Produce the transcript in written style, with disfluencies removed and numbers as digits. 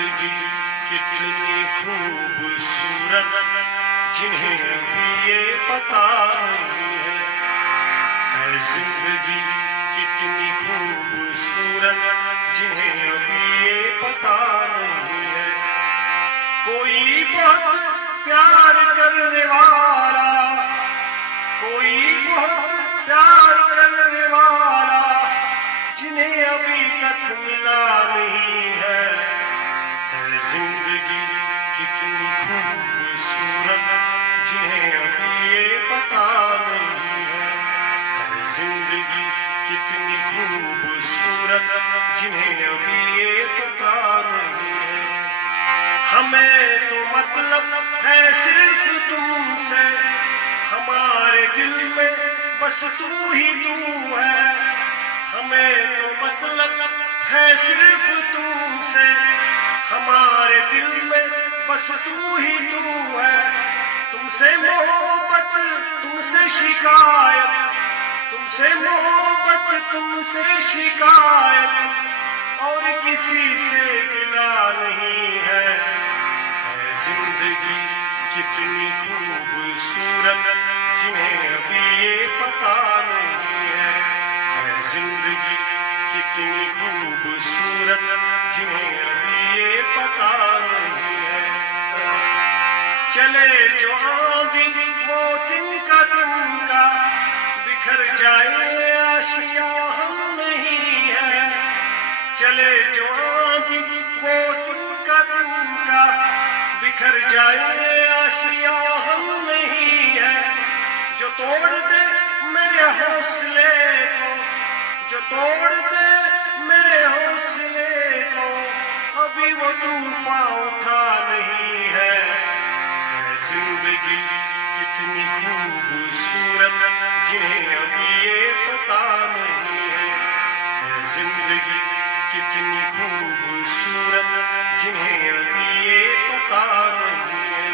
زندگی کتنی خوبصورت جنہیں ابھی یہ پتہ نہیں ہے زندگی کتنی خوبصورت جنہیں ابھی یہ پتہ نہیں ہے کوئی بہت پیار کرنے والا کوئی بہت پیار کرنے والا جنہیں ابھی تک ملا نہیں ہے زندگی کتنی خوبصورت جنہیں ابھی یہ پتہ نہیں ہے زندگی کتنی خوبصورت جنہیں ابھی یہ پتہ نہیں ہے ہمیں تو مطلب ہے صرف تم سے ہمارے دل میں بس تو ہی تو ہے ہمیں تو مطلب ہے صرف تم سے ہمارے دل میں بس تو ہی تو ہے تم سے محبت تم سے شکایت تم سے محبت تم سے شکایت اور کسی سے گلا نہیں ہے زندگی کتنی خوبصورت جنہیں ابھی یہ پتہ نہیں ہے زندگی کتنی خوبصورت جنہیں ابھی یہ پتہ نہیں ہے چلے جو آندھی وہ تن کا بکھر جائے آشیاں ہم نہیں ہے چلے جو آندھی وہ تن کا بکھر جائے آشیاں ہم نہیں ہے جو توڑ دے میرے حوصلے کو جو توڑ دے میرے حوصلے کو ابھی وہ طوفان اٹھا نہیں ہے زندگی کتنی خوبصورت جنہیں ابھی یہ پتہ نہیں ہے زندگی کتنی خوبصورت جنہیں ابھی یہ پتہ نہیں ہے